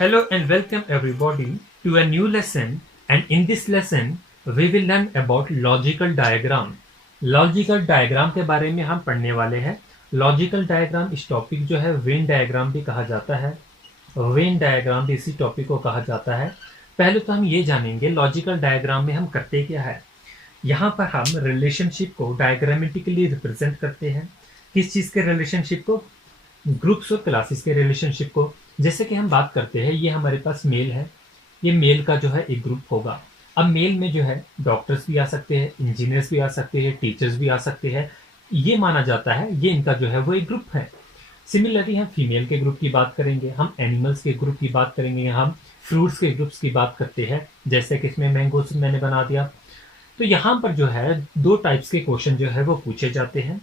Hello and welcome everybody to a new lesson, and in this lesson we will learn about logical diagram. Logical diagram के बारे में हम पढ़ने वाले हैं. लॉजिकल डायग्राम इस टॉपिक जो है वेन डायग्राम भी कहा जाता है. वेन डायग्राम भी इसी टॉपिक को कहा जाता है. पहले तो हम ये जानेंगे लॉजिकल डायग्राम में हम करते क्या है. यहाँ पर हम रिलेशनशिप को डायग्रामेटिकली रिप्रेजेंट करते हैं. किस चीज़ के रिलेशनशिप को? ग्रुप्स और क्लासेस के रिलेशनशिप को. जैसे कि हम बात करते हैं, ये हमारे पास मेल है. ये मेल का जो है एक ग्रुप होगा. अब मेल में जो है डॉक्टर्स भी आ सकते हैं, इंजीनियर्स भी आ सकते हैं, टीचर्स भी आ सकते हैं. ये माना जाता है ये इनका जो है वो एक ग्रुप है. सिमिलरली हम फीमेल के ग्रुप की बात करेंगे, हम एनिमल्स के ग्रुप की बात करेंगे, हम फ्रूट्स के ग्रुप्स की बात करते हैं. जैसे कि इसमें मैंगोस मैंने बना दिया. तो यहाँ पर जो है दो टाइप्स के क्वेश्चन जो है वो पूछे जाते हैं.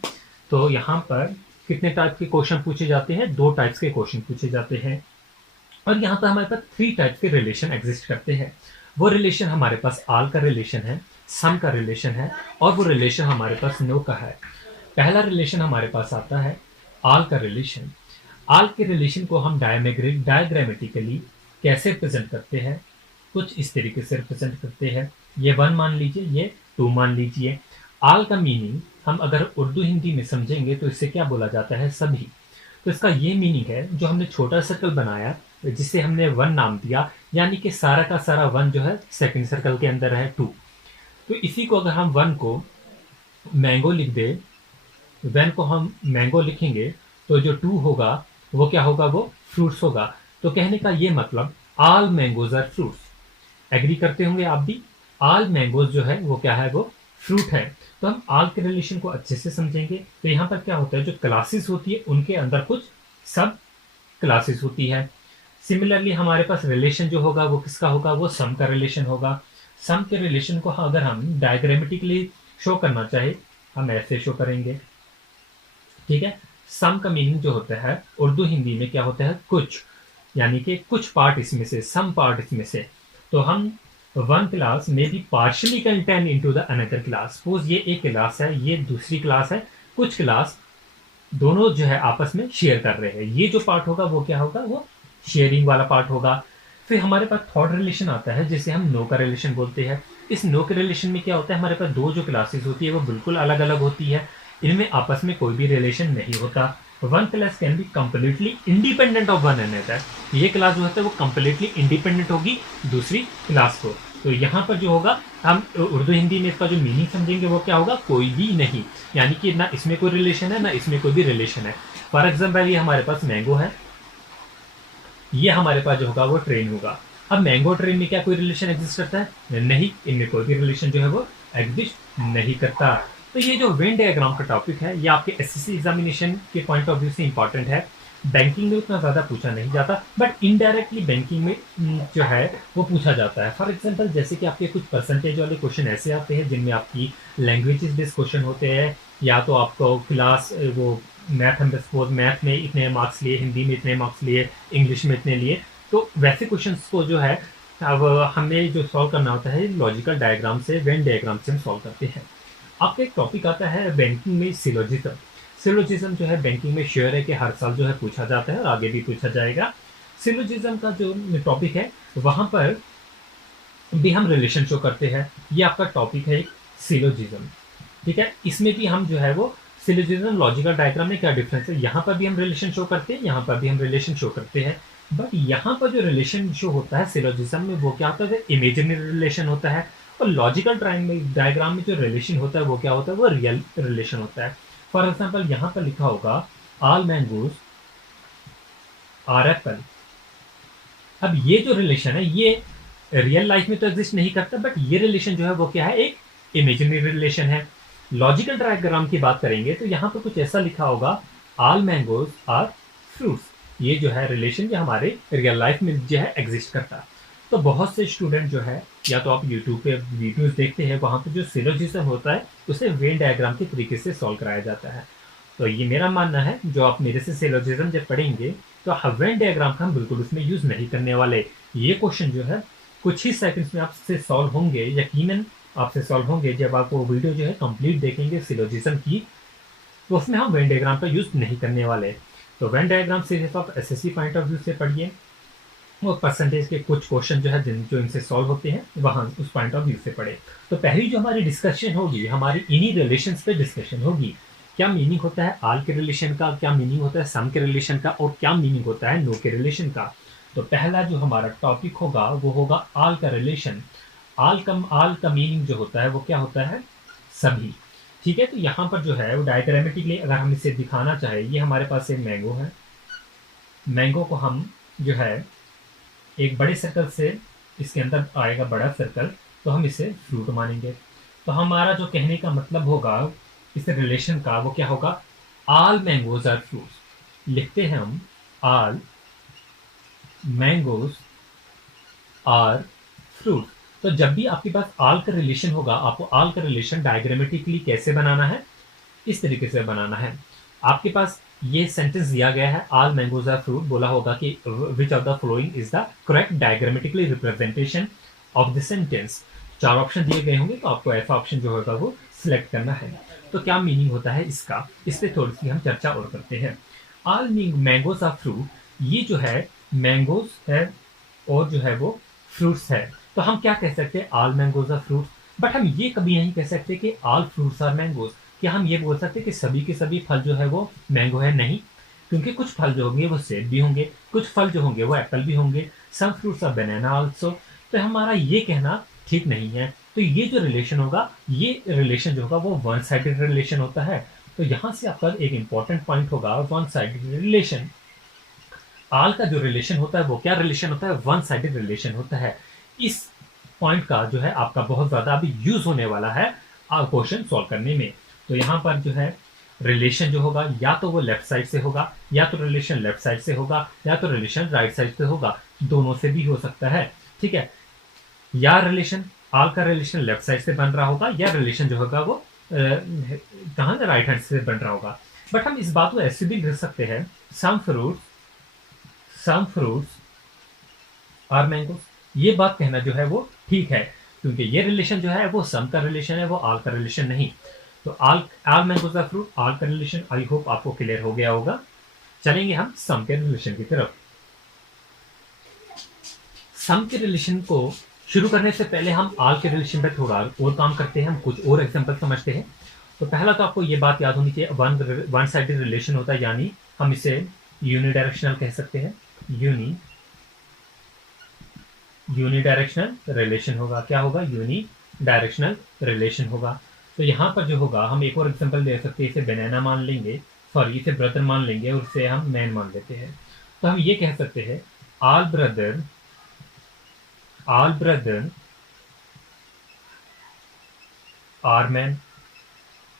तो यहाँ पर कितने टाइप के क्वेश्चन पूछे जाते हैं? दो टाइप्स के क्वेश्चन पूछे जाते हैं. और यहाँ पर हमारे पास थ्री टाइप के रिलेशन एग्जिस्ट करते हैं. वो रिलेशन हमारे पास आल का रिलेशन है, सम का रिलेशन है, और वो रिलेशन हमारे पास नो का है. पहला रिलेशन हमारे पास आता है आल का रिलेशन. आल के रिलेशन को हम डायग्रामेटिकली कैसे रिप्रेजेंट करते हैं? कुछ इस तरीके से रिप्रेजेंट करते हैं. ये 1 मान लीजिए, ये 2 मान लीजिए. आल का मीनिंग हम अगर उर्दू हिंदी में समझेंगे तो इससे क्या बोला जाता है? सभी. तो इसका ये मीनिंग है, जो हमने छोटा सर्कल बनाया जिसे हमने 1 नाम दिया, यानी कि सारा का सारा 1 जो है सेकंड सर्कल के अंदर है 2. तो इसी को अगर हम 1 को मैंगो लिख दे, 1 को हम मैंगो लिखेंगे तो जो 2 होगा वो क्या होगा? वो फ्रूट्स होगा. तो कहने का ये मतलब all mangoes are fruits. Agree करते होंगे आप भी. ऑल मैंगोज जो है वो क्या है? वो फ्रूट है. तो हम ऑल के रिलेशन को अच्छे से समझेंगे. तो यहाँ पर क्या होता है, जो क्लासेस होती है उनके अंदर कुछ सब क्लासेस होती है. सिमिलरली हमारे पास रिलेशन जो होगा वो किसका होगा? वो सम का रिलेशन होगा. सम के रिलेशन को अगर हम डायग्रामेटिकली शो करना चाहे, हम ऐसे शो करेंगे. ठीक है. सम का मीनिंग जो होता है उर्दू हिंदी में क्या होता है? कुछ, यानी कि कुछ पार्ट इसमें से, सम पार्ट इसमें से. तो हम वन क्लास में भी partially contain into the another class. Suppose ये एक क्लास है, ये दूसरी क्लास है. कुछ क्लास दोनों जो है आपस में शेयर कर रहे हैं. ये जो पार्ट होगा वो क्या होगा? वो शेयरिंग वाला पार्ट होगा. फिर हमारे पास थर्ड रिलेशन आता है जिसे हम नो का रिलेशन बोलते हैं. इस नो के रिलेशन में क्या होता है? हमारे पास दो जो क्लासेस होती है वो बिल्कुल अलग अलग होती है. इनमें आपस में कोई भी रिलेशन नहीं होता. One class can be completely independent of one another. ये क्लास जो होता है वो कंप्लीटली इंडिपेंडेंट होगी दूसरी क्लास को. तो यहाँ पर जो होगा, हम उर्दू हिंदी में इसका जो मीनिंग समझेंगे वो क्या होगा? कोई भी नहीं. यानी कि ना इसमें कोई रिलेशन है ना इसमें कोई भी रिलेशन है. फॉर एग्जाम्पल ये हमारे पास मैंगो है, ये हमारे पास जो होगा वो ट्रेन होगा. अब मैंगो ट्रेन में क्या कोई रिलेशन एग्जिस्ट करता है? नहीं. इनमें कोई भी रिलेशन जो है वो एग्जिस्ट नहीं करता. तो ये जो वेन डायग्राम का टॉपिक है ये आपके एसएससी एग्जामिनेशन के पॉइंट ऑफ व्यू से इंपॉर्टेंट है. बैंकिंग में उतना ज़्यादा पूछा नहीं जाता, बट इनडायरेक्टली बैंकिंग में जो है वो पूछा जाता है. फॉर एग्जांपल जैसे कि आपके कुछ परसेंटेज वाले क्वेश्चन ऐसे आते हैं जिनमें आपकी लैंग्वेजेस बेस्ड क्वेश्चन होते हैं, या तो आपको क्लास वो मैथ, हम सपोज मैथ में इतने मार्क्स लिए, हिंदी में इतने मार्क्स लिए, इंग्लिश में इतने लिए. तो वैसे क्वेश्चन को जो है अब हमें जो सॉल्व करना होता है लॉजिकल डायग्राम से, वेन डायग्राम से हम सॉल्व करते हैं. आपका एक टॉपिक आता है बैंकिंग में सिलोजिज्म. सिलोजिज्म जो है बैंकिंग में श्योर है कि हर साल जो है पूछा जाता है और आगे भी पूछा जाएगा. सिलोजिज्म का जो टॉपिक है वहाँ पर भी हम रिलेशन शो करते हैं. ये आपका टॉपिक है एक सिलोजिज्म. ठीक है. इसमें भी हम जो है वो सिलोजिज्म लॉजिकल डायग्राम में क्या डिफरेंस है, यहाँ पर भी हम रिलेशन शो करते हैं, यहाँ पर भी हम रिलेशन शो करते हैं. बट यहाँ पर जो रिलेशन शो होता है सिलोजिज्म में वो क्या होता है? इमेजिनरी रिलेशन होता है. और लॉजिकल डायग्राम में जो रिलेशन होता है वो क्या होता है? वो रियल रिलेशन होता है. फॉर एग्जाम्पल यहाँ पर लिखा होगा ऑल मैंगोज आर एप्पल. अब ये जो रिलेशन है ये रियल लाइफ में तो एग्जिस्ट नहीं करता, बट ये रिलेशन जो है वो क्या है? एक इमेजिनरी रिलेशन है. लॉजिकल डायग्राम की बात करेंगे तो यहाँ पर कुछ ऐसा लिखा होगा ऑल मैंगोज आर फ्रूट्स. ये जो है रिलेशन ये हमारे रियल लाइफ में जो है एग्जिस्ट करता है. तो बहुत से स्टूडेंट जो है, या तो आप यूट्यूब पे वीडियोस देखते हैं, वहाँ पे जो सिलोजिज्म होता है उसे वेन डायग्राम के तरीके से सॉल्व कराया जाता है. तो ये मेरा मानना है, जो आप मेरे से सिलोजिज्म जब पढ़ेंगे तो वेन डायग्राम का हम बिल्कुल उसमें यूज़ नहीं करने वाले. ये क्वेश्चन जो है कुछ ही सेकंड्स में आपसे सॉल्व होंगे, यकीनन आपसे सॉल्व होंगे. जब आप वो वीडियो जो है कंप्लीट देखेंगे सिलोजिज्म की, तो उसमें हम वेन डायग्राम का यूज़ नहीं करने वाले. तो वेन डायग्राम सिर्फ आप एसएससी पॉइंट ऑफ व्यू से पढ़िए. वो परसेंटेज के कुछ क्वेश्चन जो है जो इनसे सॉल्व होते हैं वहाँ उस पॉइंट ऑफ व्यू से पढ़े। तो पहली जो हमारी डिस्कशन होगी, हमारी इन्हीं रिलेशंस पे डिस्कशन होगी। क्या मीनिंग होता है आल के रिलेशन का, क्या मीनिंग होता है सम के रिलेशन का, और क्या मीनिंग होता है नो के रिलेशन का। तो पहला जो हमारा टॉपिक होगा वो होगा आल का रिलेशन। आल का मीनिंग जो होता है वो क्या होता है, सभी। ठीक है, तो यहाँ पर जो है वो डायग्रामेटिकली अगर हम इसे दिखाना चाहे, ये हमारे पास एक मैंगो है। मैंगो को हम जो है एक बड़े सर्कल से, इसके अंदर आएगा बड़ा सर्कल, तो हम इसे फ्रूट मानेंगे। तो हमारा जो कहने का मतलब होगा इस रिलेशन का वो क्या होगा, आल मैंगोज आर फ्रूट्स। लिखते हैं हम आल मैंगोज आर फ्रूट। तो जब भी आपके पास आल का रिलेशन होगा, आपको आल का रिलेशन डायग्रामेटिकली कैसे बनाना है, इस तरीके से बनाना है। आपके पास ये सेंटेंस दिया गया है आल मैंगोज आर फ्रूट, बोला होगा कि which of the following is the correct diagrammatically representation of the sentence. चार ऑप्शन दिए गए होंगे, तो आपको ऐसा ऑप्शन जो होगा वो सिलेक्ट करना है। तो क्या मीनिंग होता है इसका, इस पर थोड़ी सी हम चर्चा और करते हैं। आल मैंगोज आर फ्रूट, ये जो है मैंगोज है और जो है वो फ्रूट्स है। तो हम क्या कह सकते हैं, आल मैंगोज आर फ्रूट्स। बट हम ये कभी नहीं कह सकते कि आल फ्रूट्स आर मैंगोज। क्या हम ये बोल सकते हैं कि सभी के सभी फल जो है वो मैंगो है? नहीं, क्योंकि कुछ फल जो होंगे वो सेब भी होंगे, कुछ फल जो होंगे वो एप्पल भी होंगे। Some fruits are banana also. तो हमारा ये कहना ठीक नहीं है। तो ये जो रिलेशन होगा, ये रिलेशन जो होगा वो वन साइडेड रिलेशन होता है। तो यहां से आपका एक इंपॉर्टेंट पॉइंट होगा वन साइडेड रिलेशन। आल का जो रिलेशन होता है वो क्या रिलेशन होता है, वन साइडेड रिलेशन होता है। इस पॉइंट का जो है आपका बहुत ज्यादा अभी यूज होने वाला है क्वेश्चन सॉल्व करने में। तो यहाँ पर जो है रिलेशन जो होगा या तो वो लेफ्ट साइड से होगा, या तो रिलेशन लेफ्ट साइड से होगा, या तो रिलेशन राइट साइड से होगा, दोनों से भी हो सकता है। ठीक है, या रिलेशन आल का रिलेशन लेफ्ट साइड से बन रहा होगा, या रिलेशन जो होगा वो कहाँ राइट हैंड से बन रहा होगा। बट हम इस बात को ऐसे भी लिख सकते हैं, सम फ्रूट्स आर मैंगोस। ये बात कहना जो है वो ठीक है, क्योंकि ये रिलेशन जो है वो सम का रिलेशन है, वो आल का रिलेशन नहीं। तो आल आल मैंगोज आर फ्रूट, आल का रिलेशन आई होप आपको क्लियर हो गया होगा। चलेंगे हम सम के रिलेशन की तरफ। सम के रिलेशन को शुरू करने से पहले हम आल के रिलेशन पर थोड़ा और काम करते हैं, हम कुछ और एग्जांपल समझते हैं। तो पहला तो आपको ये बात याद होनी चाहिए, वन साइडेड रिलेशन होता है, यानी हम इसे यूनिडायरेक्शनल कह सकते हैं। यूनिडायरेक्शनल रिलेशन होगा। क्या होगा, यूनिडायरेक्शनल रिलेशन होगा। तो यहाँ पर जो होगा हम एक और एग्जांपल दे सकते हैं, इसे बनाना मान लेंगे, सॉरी इसे ब्रदर मान लेंगे, और इसे हम मैन मान लेते हैं। तो हम ये कह सकते हैं आल ब्रदर आर मैन।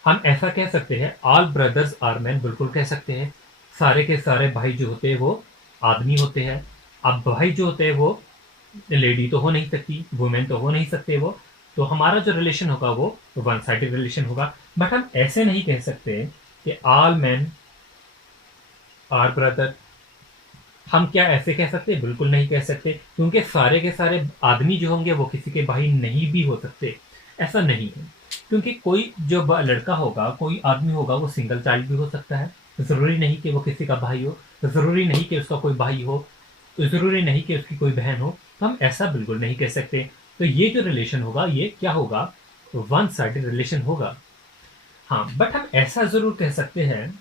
हम ऐसा कह सकते हैं ऑल ब्रदर्स आर मैन, बिल्कुल कह सकते हैं। सारे के सारे भाई जो होते हैं वो आदमी होते हैं। अब भाई जो होते हैं वो लेडी तो हो नहीं सकती, वुमेन तो हो नहीं सकते वो। तो हमारा जो रिलेशन होगा वो वन साइडेड रिलेशन होगा। बट हम ऐसे नहीं कह सकते कि ऑल मैन आर ब्रदर। हम क्या ऐसे कह सकते हैं? बिल्कुल नहीं कह सकते, क्योंकि सारे के सारे आदमी जो होंगे वो किसी के भाई नहीं भी हो सकते। ऐसा नहीं है, क्योंकि कोई जो लड़का होगा, कोई आदमी होगा, वो सिंगल चाइल्ड भी हो सकता है। जरूरी नहीं कि वो किसी का भाई हो, जरूरी नहीं कि उसका कोई भाई हो, जरूरी नहीं कि उसकी कोई बहन हो। तो हम ऐसा बिल्कुल नहीं कह सकते। तो ये जो रिलेशन होगा ये क्या होगा, वन साइडेड रिलेशन होगा। हाँ, बट हम ऐसा जरूर कह सकते हैं,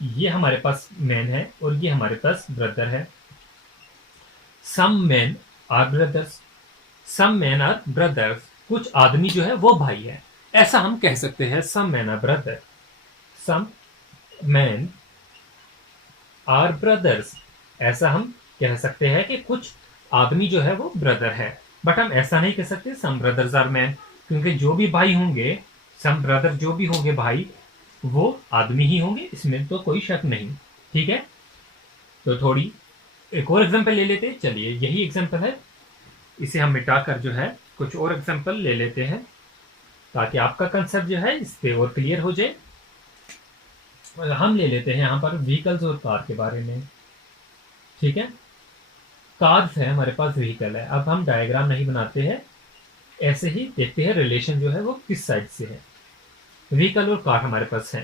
ये हमारे पास मैन है और ये हमारे पास ब्रदर है। Some man are brothers, some man are brothers, कुछ आदमी जो है वो भाई है, ऐसा हम कह सकते हैं। Some man are brother, some man are brothers, ऐसा हम कह सकते हैं कि कुछ आदमी जो है वो ब्रदर है। बट हम ऐसा नहीं कह सकते सम ब्रदर्स आर मैन, क्योंकि जो भी भाई होंगे, सम ब्रदर जो भी होंगे भाई, वो आदमी ही होंगे, इसमें तो कोई शक नहीं। ठीक है, तो थोड़ी एक और एग्जांपल ले लेते हैं। चलिए, यही एग्जांपल है, इसे हम मिटाकर जो है कुछ और एग्जांपल ले लेते हैं, ताकि आपका कंसेप्ट जो है इस पे और क्लियर हो जाए। हम ले लेते हैं यहाँ पर व्हीकल्स और कार के बारे में। ठीक है, कार्स है हमारे पास, व्हीकल है। अब हम डायग्राम नहीं बनाते हैं, ऐसे ही देखते हैं रिलेशन जो है वो किस साइड से है। व्हीकल और कार हमारे पास है,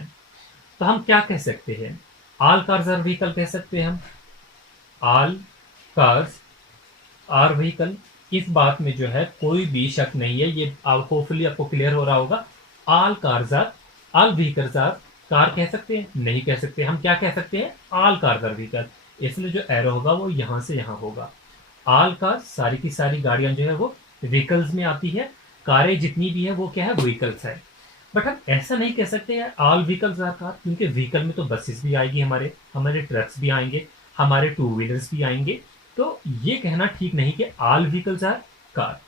तो हम क्या कह सकते हैं, ऑल कार्स आर व्हीकल कह सकते हैं हम। ऑल कार्स आर व्हीकल, इस बात में जो है कोई भी शक नहीं है, ये होपफुली आपको क्लियर हो रहा होगा। All cars are, all vehicles are car कह सकते हैं? नहीं कह सकते। हम क्या कह सकते हैं? All cars are vehicle. इसलिए जो एरो होगा वो यहां से यहां होगा। ऑल कार्स, सारी की सारी गाड़ियां जो है वो व्हीकल्स में आती है। कारें जितनी भी है वो क्या है? व्हीकल्स है। बट हम ऐसा नहीं कह सकते हैं ऑल व्हीकल्स आर कार, क्योंकि व्हीकल में तो बसेस भी आएगी, हमारे हमारे ट्रक्स भी आएंगे, हमारे टू व्हीलर्स भी आएंगे। तो ये कहना ठीक नहीं कि all vehicles are car,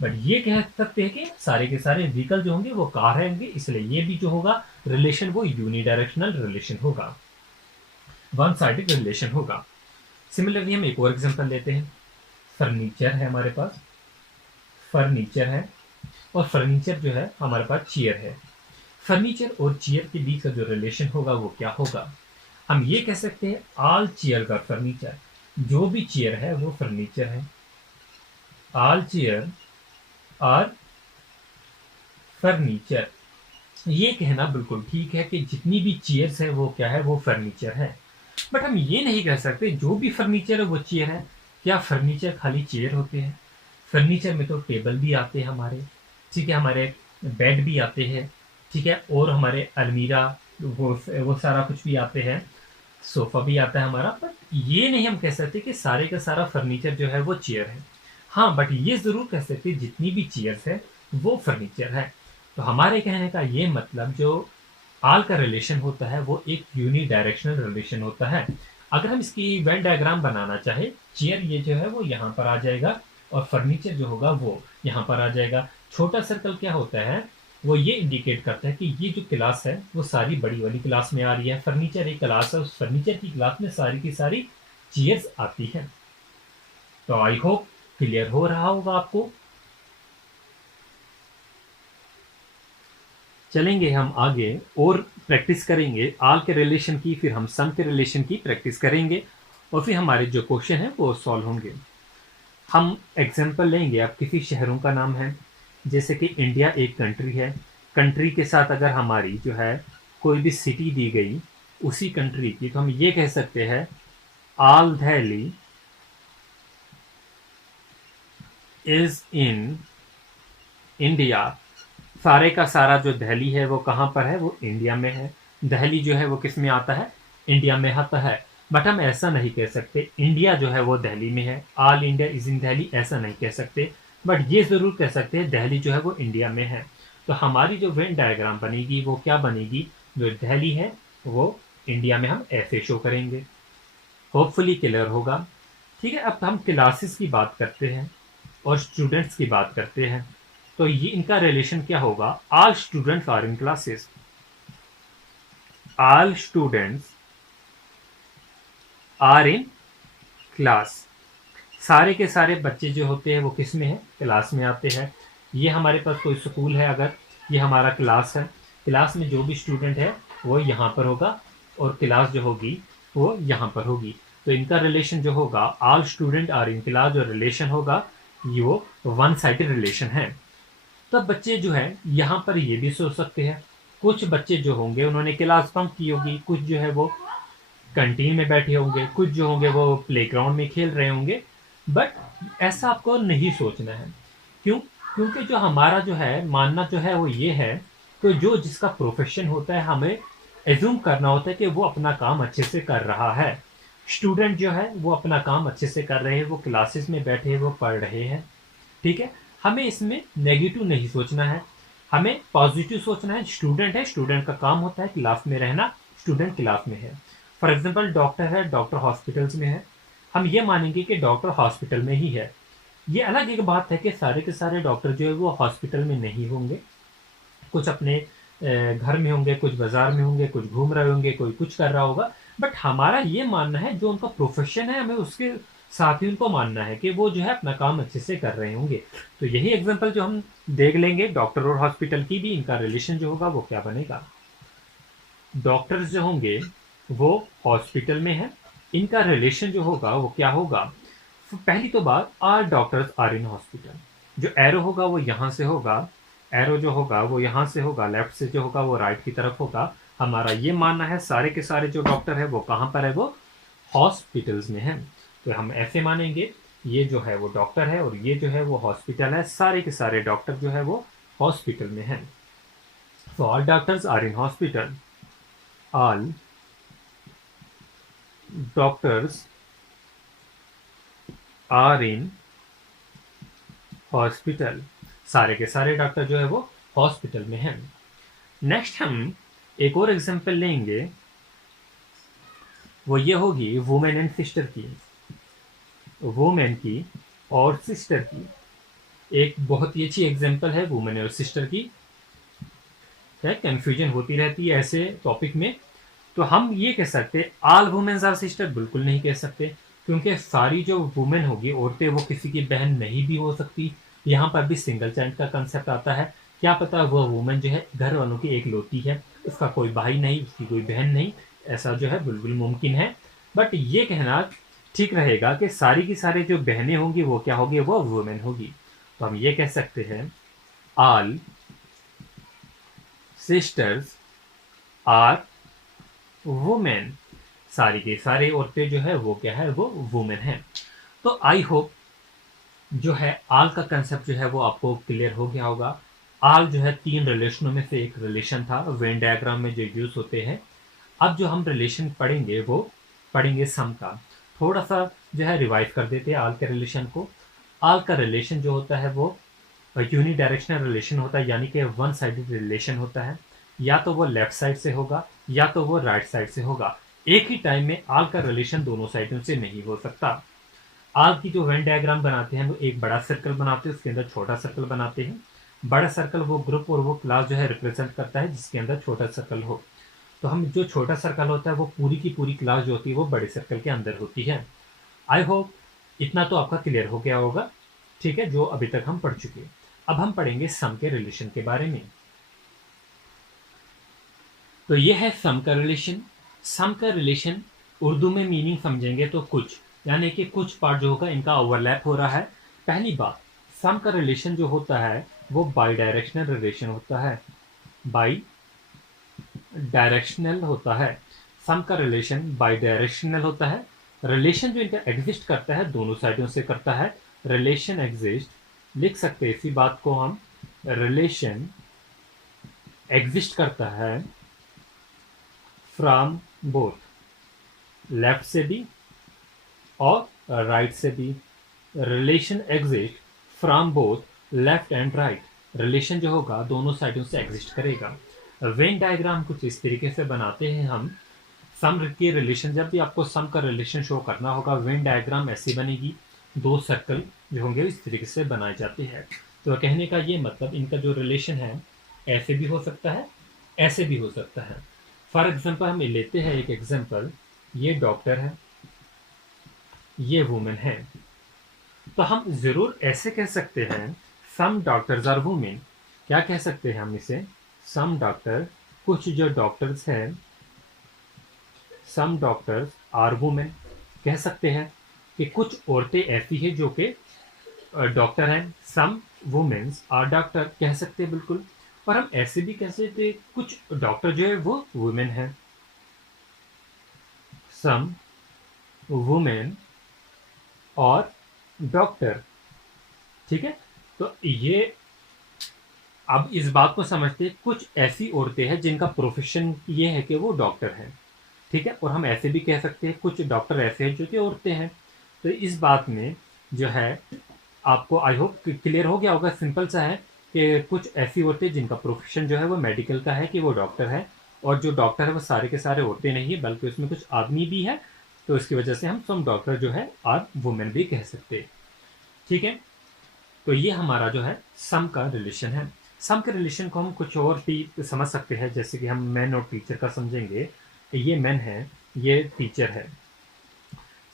but ये कह सकते हैं कि सारे के सारे व्हीकल जो होंगे वो कार होंगे। इसलिए ये भी जो होगा रिलेशन वो यूनिडायरेक्शनल रिलेशन होगा, वन साइडेड रिलेशन होगा। सिमिलरली हम एक और एग्जांपल लेते हैं। फर्नीचर है हमारे पास, फर्नीचर है, और फर्नीचर जो है हमारे पास चेयर है। फर्नीचर और चेयर के बीच का जो रिलेशन होगा वो क्या होगा? हम ये कह सकते हैं ऑल चेयर का फर्नीचर, जो भी चेयर है वो फर्नीचर है। All chair are furniture. ये कहना बिल्कुल ठीक है कि जितनी भी चेयर्स है वो क्या है? वो फर्नीचर है। बट हम ये नहीं कह सकते जो भी फर्नीचर है वो चेयर है। क्या फर्नीचर खाली चेयर होते हैं? फर्नीचर में तो टेबल भी आते हैं हमारे, ठीक है, हमारे बेड भी आते हैं, ठीक है, और हमारे अलमीरा, वो सारा कुछ भी आते हैं, सोफा भी आता है हमारा। बट ये नहीं हम कह सकते कि सारे का सारा फर्नीचर जो है वो चेयर है। हाँ, बट ये जरूर कह सकते जितनी भी चेयर्स है वो फर्नीचर है। तो हमारे कहने का ये मतलब जो आल का रिलेशन होता है वो एक यूनिडायरेक्शनल रिलेशन होता है। अगर हम इसकी वेन डायग्राम बनाना चाहे, चेयर ये जो है वो यहाँ पर आ जाएगा और फर्नीचर जो होगा वो यहाँ पर आ जाएगा। छोटा सर्कल क्या होता है? वो ये इंडिकेट करता है कि ये जो क्लास है वो सारी बड़ी वाली क्लास में आ रही है। फर्नीचर एक क्लास है, उस फर्नीचर की क्लास में सारी की सारी चेयर्स आती है। तो आई होप क्लियर हो रहा होगा आपको। चलेंगे हम आगे और प्रैक्टिस करेंगे आल के रिलेशन की, फिर हम सम के रिलेशन की प्रैक्टिस करेंगे और फिर हमारे जो क्वेश्चन है वो सॉल्व होंगे। हम एग्जाम्पल लेंगे। अब किसी शहरों का नाम है, जैसे कि इंडिया एक कंट्री है। कंट्री के साथ अगर हमारी जो है कोई भी सिटी दी गई उसी कंट्री की, तो हम ये कह सकते हैं all Delhi is in India. सारे का सारा जो दिल्ली है वो कहाँ पर है? वो इंडिया में है। दिल्ली जो है वो किस में आता है? इंडिया में आता है। बट हम ऐसा नहीं कह सकते इंडिया जो है वो दिल्ली में है, all India is in Delhi, ऐसा नहीं कह सकते। बट ये जरूर कह सकते हैं दिल्ली जो है वो इंडिया में है। तो हमारी जो वेन डायग्राम बनेगी वो क्या बनेगी? जो दिल्ली है वो इंडिया में हम ऐसे शो करेंगे। होपफुली क्लियर होगा। ठीक है, अब हम क्लासेस की बात करते हैं और स्टूडेंट्स की बात करते हैं। तो ये इनका रिलेशन क्या होगा? All students are in classes. All students are in class. सारे के सारे बच्चे जो होते हैं वो किस में है? क्लास में आते हैं। ये हमारे पास कोई स्कूल है, अगर ये हमारा क्लास है, क्लास में जो भी स्टूडेंट है वो यहाँ पर होगा और क्लास जो होगी वो यहाँ पर होगी। तो इनका रिलेशन जो होगा all student are in class, जो रिलेशन होगा ये वो वन साइडेड रिलेशन है। तब बच्चे जो है यहाँ पर ये भी सोच सकते हैं, कुछ बच्चे जो होंगे उन्होंने क्लास बंक की होगी, कुछ जो है वो कैंटीन में बैठे होंगे, कुछ जो होंगे वो प्लेग्राउंड में खेल रहे होंगे। बट ऐसा आपको नहीं सोचना है। क्यों? क्योंकि जो हमारा जो है मानना जो है वो ये है कि जो जिसका प्रोफेशन होता है हमें एज्यूम करना होता है कि वो अपना काम अच्छे से कर रहा है। स्टूडेंट जो है वो अपना काम अच्छे से कर रहे हैं, वो क्लासेस में बैठे हैं, वो पढ़ रहे हैं। ठीक है, हमें इसमें नेगेटिव नहीं सोचना है, हमें पॉजिटिव सोचना है। स्टूडेंट है, स्टूडेंट का काम होता है क्लास में रहना, स्टूडेंट क्लास में है। फॉर एग्जाम्पल डॉक्टर है, डॉक्टर हॉस्पिटल्स में है, हम ये मानेंगे कि डॉक्टर हॉस्पिटल में ही है। ये अलग एक बात है कि सारे के सारे डॉक्टर जो है वो हॉस्पिटल में नहीं होंगे, कुछ अपने घर में होंगे, कुछ बाजार में होंगे, कुछ घूम रहे होंगे, कोई कुछ कर रहा होगा। बट हमारा ये मानना है जो उनका प्रोफेशन है हमें उसके साथ ही उनको मानना है कि वो जो है अपना काम अच्छे से कर रहे होंगे। तो यही एग्जांपल जो हम देख लेंगे डॉक्टर और हॉस्पिटल की भी, इनका रिलेशन जो होगा वो क्या बनेगा? डॉक्टर्स जो होंगे वो हॉस्पिटल में है, इनका रिलेशन जो होगा वो क्या होगा? पहली तो बात, are doctors are in hospital. जो एरो होगा वो यहाँ से होगा, एरो जो होगा वो यहाँ से होगा, लेफ्ट से जो होगा वो राइट की तरफ होगा। हमारा ये मानना है सारे के सारे जो डॉक्टर है वो कहाँ पर है? वो हॉस्पिटल्स में है। तो हम ऐसे मानेंगे ये जो है वो डॉक्टर है और ये जो है वो हॉस्पिटल है, सारे के सारे डॉक्टर जो है वो हॉस्पिटल में हैं। So all doctors are in hospital. All doctors are in hospital. सारे के सारे डॉक्टर जो है वो हॉस्पिटल में हैं। नेक्स्ट हम एक और एग्जांपल लेंगे, वो ये होगी वुमेन एंड सिस्टर की, वुमेन की और सिस्टर की। एक बहुत ही अच्छी एग्जांपल है वुमेन और सिस्टर की। क्या कंफ्यूजन होती रहती है ऐसे टॉपिक में। तो हम ये कह सकते ऑल वुमेन्स आर सिस्टर बिल्कुल नहीं कह सकते, क्योंकि सारी जो वुमेन होगी औरतें वो किसी की बहन नहीं भी हो सकती। यहाँ पर भी सिंगल चाइल्ड का कंसेप्ट आता है। क्या पता वह वुमेन जो है घर वालों की एकलौती है, उसका कोई भाई नहीं, उसकी कोई बहन नहीं, ऐसा जो है बिल्कुल मुमकिन है। बट ये कहना ठीक रहेगा कि सारी की सारी जो बहनें होंगी वो क्या होगी, वो वुमेन होगी। तो हम ये कह सकते हैं ऑल सिस्टर्स आर वुमेन। सारी की सारी औरतें जो है वो क्या है, वो वुमेन है। तो आई होप जो है आल का कंसेप्ट जो है वो आपको क्लियर हो गया होगा। आल जो है तीन रिलेशनों में से एक रिलेशन था वेन डायग्राम में जो यूज होते हैं। अब जो हम रिलेशन पढ़ेंगे वो पढ़ेंगे सम का। थोड़ा सा जो है रिवाइज कर देते हैं आल के रिलेशन को। आल का रिलेशन जो होता है वो यूनिडायरेक्शनल रिलेशन होता है, यानी कि वन साइडेड रिलेशन होता है। या तो वो लेफ्ट साइड से होगा या तो वो राइट साइड से होगा। एक ही टाइम में आल का रिलेशन दोनों साइडों से नहीं हो सकता। आल की जो वेन डायग्राम बनाते हैं वो एक बड़ा सर्कल बनाते हैं, उसके अंदर छोटा सर्कल बनाते हैं। बड़ा सर्कल वो ग्रुप और वो क्लास जो है रिप्रेजेंट करता है जिसके अंदर छोटा सर्कल हो। तो हम जो छोटा सर्कल होता है वो पूरी की पूरी क्लास जो होती है वो बड़े सर्कल के अंदर होती है। आई होप इतना तो आपका क्लियर हो गया होगा, ठीक है, जो अभी तक हम पढ़ चुके हैं। अब हम पढ़ेंगे सम के रिलेशन के बारे में। तो ये है सम का रिलेशन। सम का रिलेशन उर्दू में मीनिंग समझेंगे तो कुछ, यानी कि कुछ पार्ट जो होगा इनका ओवरलैप हो रहा है। पहली बात, सम का रिलेशन जो होता है वो बाई डायरेक्शनल रिलेशन होता है। बाई डायरेक्शनल होता है। सम का रिलेशन बाई डायरेक्शनल होता है। रिलेशन जो इनका एग्जिस्ट करता है दोनों साइडों से करता है। रिलेशन एग्जिस्ट, लिख सकते हैं इसी बात को हम, रिलेशन एग्जिस्ट करता है फ्रॉम बोथ, लेफ्ट से भी और राइट से भी। Relation exist from both left and right. Relation जो होगा दोनों साइडों से एग्जिस्ट करेगा। वेन डायग्राम कुछ इस तरीके से बनाते हैं हम। सम के रिलेशन, जब भी आपको सम का रिलेशन शो करना होगा वेन डायग्राम ऐसी बनेगी। दो सर्कल जो होंगे इस तरीके से बनाए जाते हैं। तो कहने का ये मतलब इनका जो रिलेशन है ऐसे भी हो सकता है, ऐसे भी हो सकता है। फॉर एग्जाम्पल हम लेते हैं एक एग्जाम्पल, ये डॉक्टर है, ये वुमेन है। तो हम जरूर ऐसे कह सकते हैं सम डॉक्टर्स आर वुमेन। क्या कह सकते हैं हम इसे, सम डॉक्टर, कुछ जो डॉक्टर्स हैं, सम डॉक्टर्स आर वुमेन। कह सकते हैं कि कुछ औरतें ऐसी हैं जो कि डॉक्टर हैं। सम वुमेन्स आर डॉक्टर कह सकते हैं बिल्कुल। और हम ऐसे भी कह सकते हैं कुछ डॉक्टर जो है वो वुमेन है। सम वुमेन और डॉक्टर, ठीक है। तो ये अब इस बात को समझते हैं, कुछ ऐसी औरतें हैं जिनका प्रोफेशन ये है कि वो डॉक्टर हैं, ठीक है। और हम ऐसे भी कह सकते हैं कुछ डॉक्टर ऐसे हैं जो कि औरतें हैं। तो इस बात में जो है आपको आई होप क्लियर हो गया होगा। सिंपल सा है कि कुछ ऐसी औरतें जिनका प्रोफेशन जो है वो मेडिकल का है कि वो डॉक्टर है, और जो डॉक्टर है वो सारे के सारे औरतें नहीं है बल्कि उसमें कुछ आदमी भी है। तो इसकी वजह से हम सम डॉक्टर जो है आर वुमेन भी कह सकते हैं, ठीक है। तो ये हमारा जो है सम का रिलेशन है। सम के रिलेशन को हम कुछ और भी समझ सकते हैं, जैसे कि हम मैन और टीचर का समझेंगे। ये मैन है, ये टीचर है।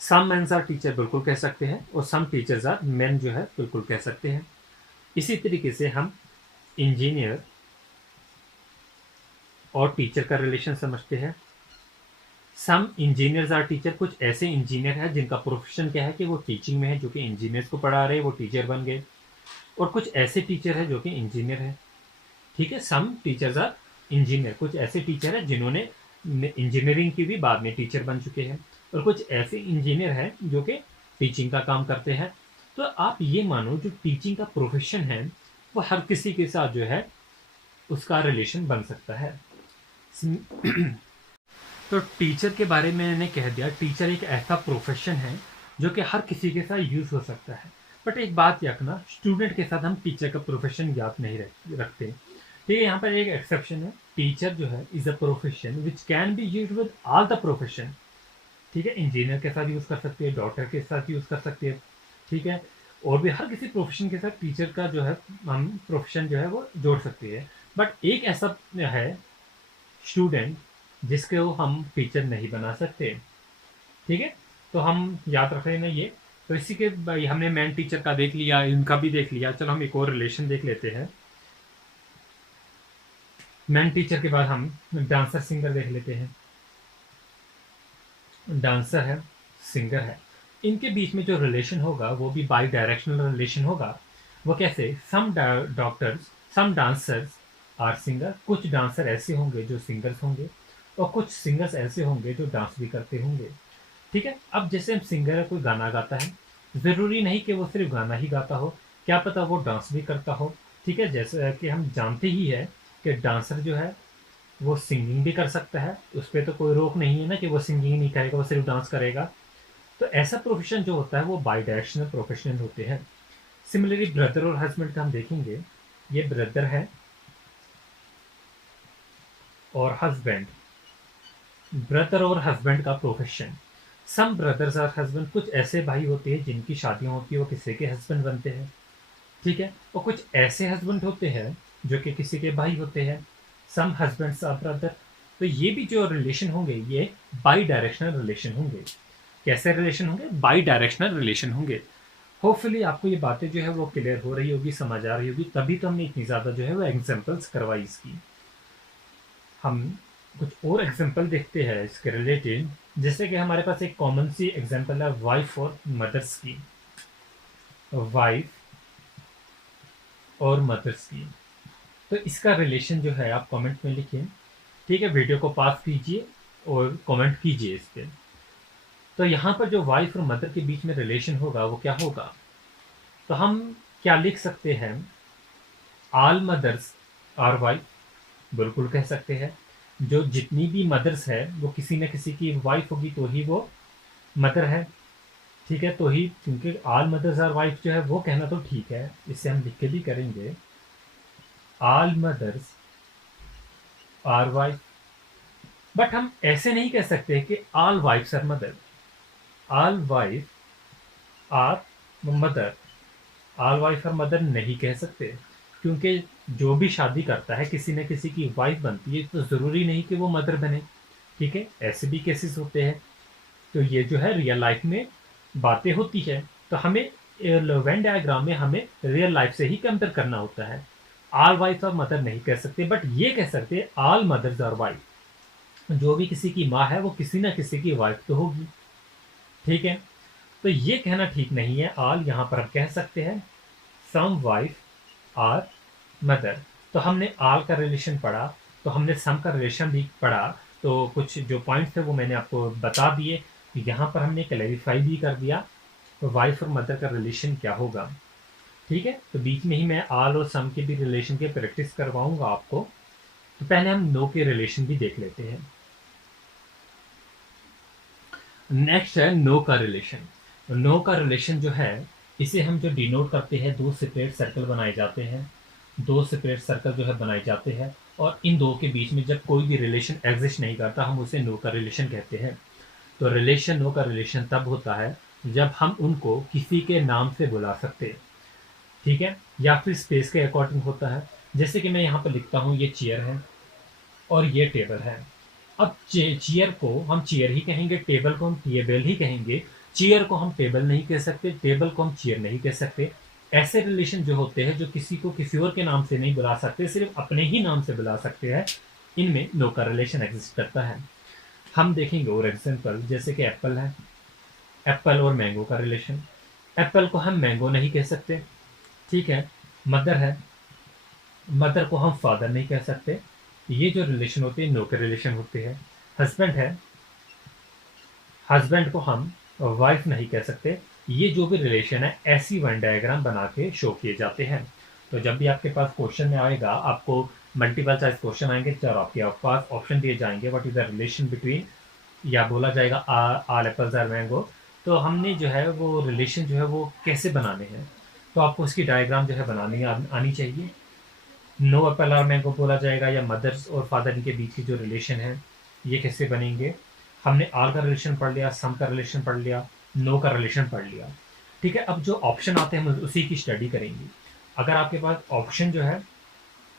सम मेन्स आर टीचर बिल्कुल कह सकते हैं और सम टीचर्स आर मेन जो है बिल्कुल कह सकते हैं। इसी तरीके से हम इंजीनियर और टीचर का रिलेशन समझते हैं। सम इंजीनियर्स आर टीचर, कुछ ऐसे इंजीनियर हैं जिनका प्रोफेशन क्या है कि वो टीचिंग में है, जो कि इंजीनियर्स को पढ़ा रहे हैं, वो टीचर बन गए। और कुछ ऐसे टीचर है जो कि इंजीनियर है, ठीक है। सम टीचर्स आर इंजीनियर, कुछ ऐसे टीचर है जिन्होंने इंजीनियरिंग की भी बाद में टीचर बन चुके हैं। और कुछ ऐसे इंजीनियर हैं जो कि टीचिंग का काम करते हैं। तो आप ये मानो जो टीचिंग का प्रोफेशन है वो हर किसी के साथ जो है उसका रिलेशन बन सकता है। तो टीचर के बारे में मैंने कह दिया, टीचर एक ऐसा प्रोफेशन है जो कि हर किसी के साथ यूज हो सकता है। बट एक बात याद रखना, स्टूडेंट के साथ हम टीचर का प्रोफेशन याद नहीं रखते। ठीक है, यहाँ पर एक एक्सेप्शन है, टीचर जो है is a profession which can be use with all the profession. ठीक है, इंजीनियर के साथ यूज कर सकते हैं, डॉक्टर के साथ यूज कर सकते हैं। ठीक है, और भी हर किसी प्रोफेशन के साथ टीचर का जो है हम प्रोफेशन जो है वो जोड़ सकते हैं। बट एक ऐसा है स्टूडेंट जिसको हम टीचर नहीं बना सकते। ठीक है, तो हम याद रख लेना ये। तो इसी के भाई हमने मैन टीचर का देख लिया, इनका भी देख लिया। चलो हम एक और रिलेशन देख लेते हैं। मैन टीचर के बाद हम डांसर सिंगर देख लेते हैं। डांसर है, सिंगर है, इनके बीच में जो रिलेशन होगा वो भी बाई डायरेक्शनल रिलेशन होगा। वो कैसे? Some doctors some dancers are singer, कुछ डांसर ऐसे होंगे जो सिंगर्स होंगे और कुछ सिंगर्स ऐसे होंगे जो डांस भी करते होंगे। ठीक है, अब जैसे हम सिंगर है, कोई गाना गाता है, जरूरी नहीं कि वो सिर्फ गाना ही गाता हो, क्या पता वो डांस भी करता हो। ठीक है, जैसे कि हम जानते ही है कि डांसर जो है वो सिंगिंग भी कर सकता है, उस पर तो कोई रोक नहीं है ना कि वो सिंगिंग नहीं करेगा, वो सिर्फ डांस करेगा। तो ऐसा प्रोफेशन जो होता है वो बाई डायरेक्शनल प्रोफेशन होते हैं। सिमिलरली ब्रदर और हस्बैंड का हम देखेंगे, ये ब्रदर है और हस्बैंड, ब्रदर और हस्बैंड का प्रोफेशन। सम ब्रदर्स और हस्बैंड, कुछ ऐसे भाई होते हैं जिनकी शादियां होती है वो किसी के हस्बैंड बनते हैं। ठीक है, और कुछ ऐसे हस्बैंड होते हैं जो कि किसी के भाई होते हैं। सम हस्बैंड्स आर ब्रदर। तो ये भी जो रिलेशन होंगे ये बाई डायरेक्शनल रिलेशन होंगे। कैसे रिलेशन होंगे? बाई डायरेक्शनल रिलेशन होंगे। होपफुली आपको ये बातें जो है वो क्लियर हो रही होगी, समझ आ रही होगी, तभी तो हमने इतनी ज़्यादा जो है वो एग्जाम्पल्स करवाई इसकी। हम कुछ और एग्जाम्पल देखते हैं इसके रिलेटेड। जैसे कि हमारे पास एक कॉमन सी एग्जाम्पल है वाइफ और मदर्स की। वाइफ और मदर्स की, तो इसका रिलेशन जो है आप कमेंट में लिखिए। ठीक है, वीडियो को पास कीजिए और कमेंट कीजिए इस पर। तो यहाँ पर जो वाइफ और मदर के बीच में रिलेशन होगा वो क्या होगा? तो हम क्या लिख सकते हैं? ऑल मदर्स आर वाइफ, बिल्कुल कह सकते हैं। जो जितनी भी मदर्स है वो किसी न किसी की वाइफ होगी तो ही वो मदर है। ठीक है, तो ही, क्योंकि ऑल मदर्स आर वाइफ जो है वो कहना तो ठीक है, इससे हम लिख के भी करेंगे all mothers are wife. But हम ऐसे नहीं कह सकते कि all wifes are mother, all wife are mother, all wife are mother नहीं कह सकते, क्योंकि जो भी शादी करता है किसी न किसी की वाइफ बनती है, तो ज़रूरी नहीं कि वो मदर बने। ठीक है, ऐसे भी केसेस होते हैं। तो ये जो है रियल लाइफ में बातें होती है, तो हमें वेन डायग्राम में हमें रियल लाइफ से ही कंपेयर करना होता है। ऑल वाइफ और मदर नहीं कह सकते, बट ये कह सकते ऑल मदर्स और वाइफ। जो भी किसी की माँ है वो किसी ना किसी की वाइफ तो होगी। ठीक है, तो ये कहना ठीक नहीं है ऑल, यहाँ पर हम कह सकते हैं सम वाइफ आर मदर। तो हमने ऑल का रिलेशन पढ़ा, तो हमने सम का रिलेशन भी पढ़ा, तो कुछ जो पॉइंट्स थे वो मैंने आपको बता दिए। यहाँ पर हमने क्लैरिफाई भी कर दिया तो वाइफ और मदर का रिलेशन क्या होगा। ठीक है, तो बीच में ही मैं ऑल और सम के भी रिलेशन के प्रैक्टिस करवाऊंगा आपको। तो पहले हम नो के रिलेशन भी देख लेते हैं। नेक्स्ट है नो का रिलेशन। नो का रिलेशन जो है इसे हम जो डिनोट करते हैं, दो सेपरेट सर्कल बनाए जाते हैं, दो सेपरेट सर्कल जो है बनाए जाते हैं, और इन दो के बीच में जब कोई भी रिलेशन एग्जिस्ट नहीं करता हम उसे नो का रिलेशन कहते हैं। तो रिलेशन नो का रिलेशन तब होता है जब हम उनको किसी के नाम से बुला सकते हैं। ठीक है, या फिर स्पेस के अकॉर्डिंग होता है। जैसे कि मैं यहाँ पर लिखता हूँ ये चेयर है और ये टेबल है। अब चेयर को हम चेयर ही कहेंगे, टेबल को हम टेबल ही कहेंगे। चेयर को हम टेबल नहीं कह सकते, टेबल को हम चेयर नहीं कह सकते। ऐसे रिलेशन जो होते हैं जो किसी को किसी और के नाम से नहीं बुला सकते, सिर्फ अपने ही नाम से बुला सकते हैं, इनमें नो का रिलेशन एग्जिस्ट करता है। हम देखेंगे और एग्जाम्पल, जैसे कि एप्पल है, एप्पल और मैंगो का रिलेशन। एप्पल को हम मैंगो नहीं कह सकते। ठीक है, मदर है, मदर को हम फादर नहीं कह सकते। ये जो रिलेशन होते हैं नो के रिलेशन होते हैं। हस्बैंड है, हस्बैंड को हम वाइफ नहीं कह सकते। ये जो भी रिलेशन है ऐसी वन डायग्राम बना के शो किए जाते हैं। तो जब भी आपके पास क्वेश्चन में आएगा, आपको मल्टीपल चॉइस क्वेश्चन आएंगे, चार आपके पास ऑप्शन दिए जाएंगे, what is the relation between, या बोला जाएगा ऑल एप्पल्स आर मैंगो, तो हमने जो है वो रिलेशन जो है वो कैसे बनाने हैं, तो आपको उसकी डायग्राम जो है बनानी आनी चाहिए। नो एप्पल आर मैंगो बोला जाएगा, या मदर्स और फादर के बीच की जो रिलेशन है ये कैसे बनेंगे। हमने आल का रिलेशन पढ़ लिया, सम का रिलेशन पढ़ लिया, नो का रिलेशन पढ़ लिया। ठीक है, अब जो ऑप्शन आते हैं हम उसी की स्टडी करेंगे। अगर आपके पास ऑप्शन जो है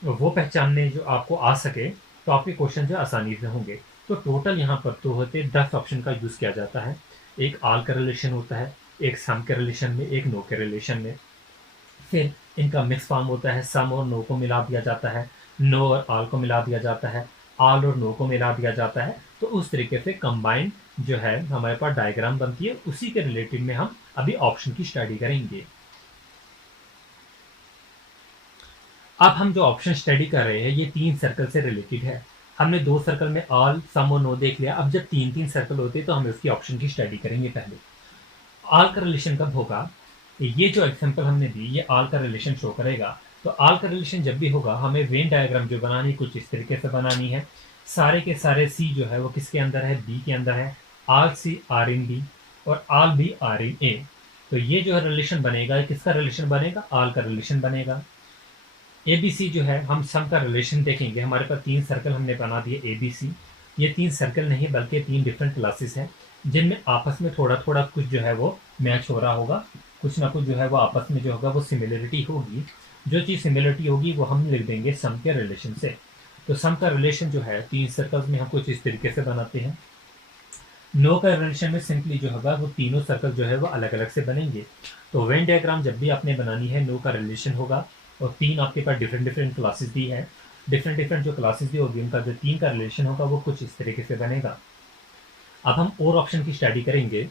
वो पहचानने जो आपको आ सके, तो आपके क्वेश्चन जो आसानी से होंगे। तो टोटल यहाँ पर तो होते 10 ऑप्शन का यूज़ किया जाता है। एक आल का रिलेशन होता है, एक सम के रिलेशन में, एक नो के रिलेशन में। फिर इनका मिक्स फॉर्म होता है, सम और नो को मिला दिया जाता है, नो और आल को मिला दिया जाता है, आल और नो को मिला दिया जाता है। तो उस तरीके से कंबाइंड जो है हमारे पास डायग्राम बनती है। उसी के रिलेटेड में हम अभी ऑप्शन की स्टडी करेंगे। अब हम जो ऑप्शन स्टडी कर रहे हैं ये 3 सर्कल से रिलेटेड है। हमने 2 सर्कल में ऑल, सम और नो देख लिया। अब जब 3-3 सर्कल होते हैं तो हम उसकी ऑप्शन की स्टडी करेंगे। पहले ऑल का रिलेशन कब होगा, ये जो एग्जांपल हमने दी ये ऑल का रिलेशन शो करेगा। तो ऑल का रिलेशन जब भी होगा हमें वेन डायग्राम जो बनानी कुछ इस तरीके से बनानी है। सारे के सारे सी जो है वो किसके अंदर है, बी के अंदर है। आल सी आर इन बी और आल बी आर इन ए। तो ये जो है रिलेशन बनेगा, किसका रिलेशन बनेगा, ऑल का रिलेशन बनेगा। ए बी सी जो है हम सम का रिलेशन देखेंगे। हमारे पास 3 सर्कल हमने बना दिए ए बी सी। ये 3 सर्कल नहीं बल्कि 3 डिफरेंट क्लासेस हैं जिनमें आपस में थोड़ा थोड़ा कुछ जो है वो मैच हो रहा होगा, कुछ ना कुछ जो है वो आपस में जो होगा वो सिमिलरिटी होगी। जो चीज़ सिमिलरिटी होगी वो हम लिख देंगे सम के रिलेशन से। तो सम का रिलेशन जो है 3 सर्कल्स में हम कुछ इस तरीके से बनाते हैं। नो का रिलेशन में सिंपली जो होगा वो तीनों सर्कल जो है वो अलग अलग से बनेंगे। तो वेन डायग्राम जब भी आपने बनानी है नो का रिलेशन होगा, और 3 आपके पास डिफरेंट डिफरेंट क्लासेस दी है। डिफरेंट डिफरेंट जो क्लासेस दी होगी उनका जो 3 का रिलेशन होगा वो कुछ इस तरीके से बनेगा। अब हम और ऑप्शन की स्टडी करेंगे।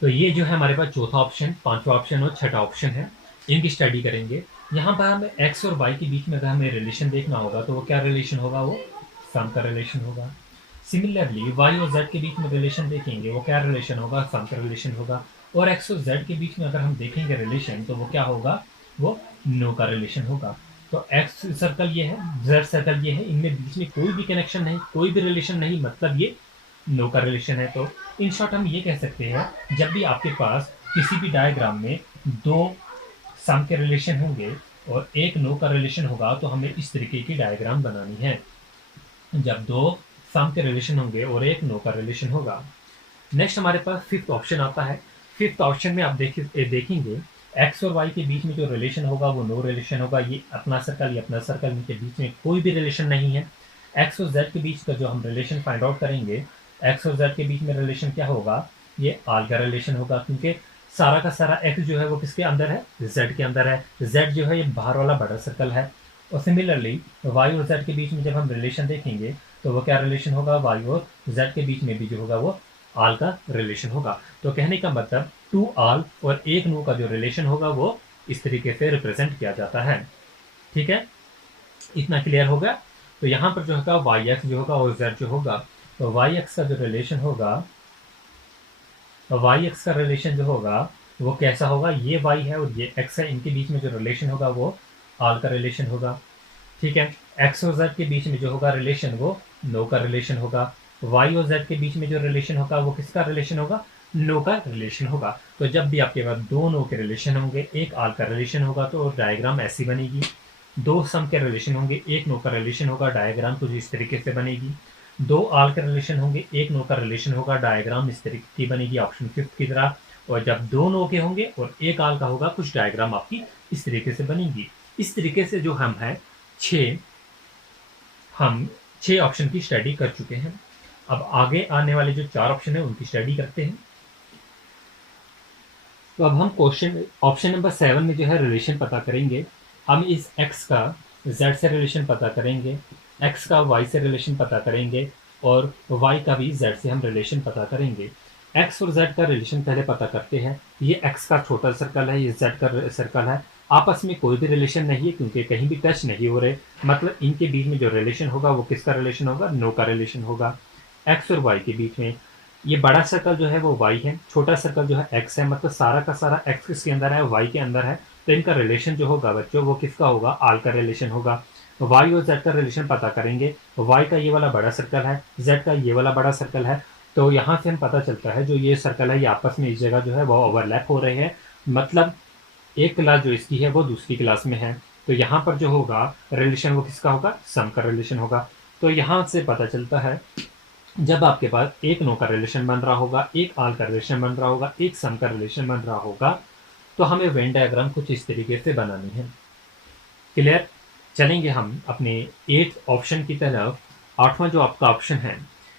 तो ये जो है हमारे पास चौथा ऑप्शन, पांचवा ऑप्शन और छठा ऑप्शन है, इनकी स्टडी करेंगे। यहाँ पर हमें एक्स और वाई के बीच में अगर हमें रिलेशन देखना होगा तो वो क्या रिलेशन होगा, वो सम का रिलेशन होगा। सिमिलरली वाई और जेड के बीच में रिलेशन देखेंगे, वो क्या रिलेशन होगा, सम का रिलेशन होगा। और एक्स और जेड के बीच में अगर हम देखेंगे रिलेशन तो वो क्या होगा, वो नो का रिलेशन होगा। तो एक्स सर्कल ये है, जेड सर्कल ये है, इनमें बीच में कोई भी कनेक्शन नहीं, कोई भी रिलेशन नहीं, मतलब ये नो का रिलेशन है। तो इन शॉर्ट हम ये कह सकते हैं जब भी आपके पास किसी भी डायग्राम में 2 सम के रिलेशन होंगे और एक नो का रिलेशन होगा तो हमें इस तरीके की डायग्राम बनानी है। जब 2 सम के रिलेशन होंगे और एक नो का रिलेशन होगा। नेक्स्ट हमारे पास 5th ऑप्शन आता है। 5th ऑप्शन में आप देखेंगे एक्स और वाई के बीच में जो रिलेशन होगा वो नो रिलेशन होगा। ये अपना सर्कल, ये अपना सर्कल, इनके बीच में कोई भी रिलेशन नहीं है। एक्स और जेड के बीच का जो हम रिलेशन फाइंड आउट करेंगे, एक्स और जेड के बीच में रिलेशन क्या होगा, ये आल का रिलेशन होगा, क्योंकि सारा का सारा एक्स जो है वो किसके अंदर है, जेड के अंदर है। जेड जो है ये बाहर वाला बड़ा सर्कल है। और सिमिलरली वाई और जेड के बीच में जब हम रिलेशन देखेंगे तो वो क्या रिलेशन होगा, वाई और जेड के बीच में भी जो होगा वो आल का रिलेशन होगा। तो कहने का मतलब 2 आल और 1 नो का जो रिलेशन होगा वो इस तरीके से रिप्रेजेंट किया जाता है। ठीक है, इतना क्लियर हो गया। तो यहाँ पर जो होगा वाई एक्स जो होगा और जेड जो होगा, तो वाई एक्स का जो रिलेशन होगा, वाई एक्स का रिलेशन जो होगा वो कैसा होगा, ये वाई है और ये एक्स है, इनके बीच में जो रिलेशन होगा वो आल का रिलेशन होगा। ठीक है, एक्स और जेड के बीच में जो होगा रिलेशन वो नो का रिलेशन होगा। वाई और जेड के बीच में जो रिलेशन होगा वो किसका रिलेशन होगा, नो का रिलेशन होगा। तो जब भी आपके पास 2 नो के रिलेशन होंगे, एक आल का रिलेशन होगा, तो डायग्राम ऐसी बनेगी। 2 सम के रिलेशन होंगे, एक नो का रिलेशन होगा, डायग्राम कुछ इस तरीके से बनेगी। 2 आल के रिलेशन होंगे, एक नो का रिलेशन होगा, डायग्राम इस तरीके की बनेगी ऑप्शन 5 की तरह। और जब 2 नो के होंगे और एक आल का होगा, कुछ डायग्राम आपकी इस तरीके से बनेगी। इस तरीके से जो हम है 6 ऑप्शन की स्टडी कर चुके हैं। अब आगे आने वाले जो 4 ऑप्शन है उनकी स्टडी करते हैं। तो अब हम क्वेश्चन ऑप्शन नंबर 7 में जो है रिलेशन पता करेंगे। हम इस x का z से रिलेशन पता करेंगे, x का y से रिलेशन पता करेंगे और y का भी z से हम रिलेशन पता करेंगे। x और z का रिलेशन पहले पता करते हैं। ये x का छोटा सर्कल है, ये z का सर्कल है। आपस में कोई भी रिलेशन नहीं है क्योंकि कहीं भी टच नहीं हो रहे, मतलब इनके बीच में जो रिलेशन होगा वो किसका रिलेशन होगा, नो का रिलेशन होगा। x और y के बीच में ये बड़ा सर्कल जो है वो y है, छोटा सर्कल जो है x है, मतलब सारा का सारा x किसके अंदर है, y के अंदर है। तो इनका रिलेशन जो होगा बच्चों वो किसका होगा, आल का रिलेशन होगा। y और z का रिलेशन पता करेंगे। y का ये वाला बड़ा सर्कल है, z का ये वाला बड़ा सर्कल है। तो यहाँ से हम पता चलता है जो ये सर्कल है ये आपस में इस जगह जो है वो ओवरलैप हो रहे हैं, मतलब एक क्लास जो इसकी है वो दूसरी क्लास में है। तो यहाँ पर जो होगा रिलेशन वो किसका होगा, सम का रिलेशन होगा। तो यहाँ से पता चलता है जब आपके पास एक नो का रिलेशन बन रहा होगा, एक आल का रिलेशन बन रहा होगा, एक सम का रिलेशन बन रहा होगा, तो हमें वेन डायग्राम कुछ इस तरीके से बनानी है। क्लियर। चलेंगे हम अपने 8th ऑप्शन की तरफ। 8वां जो आपका ऑप्शन है,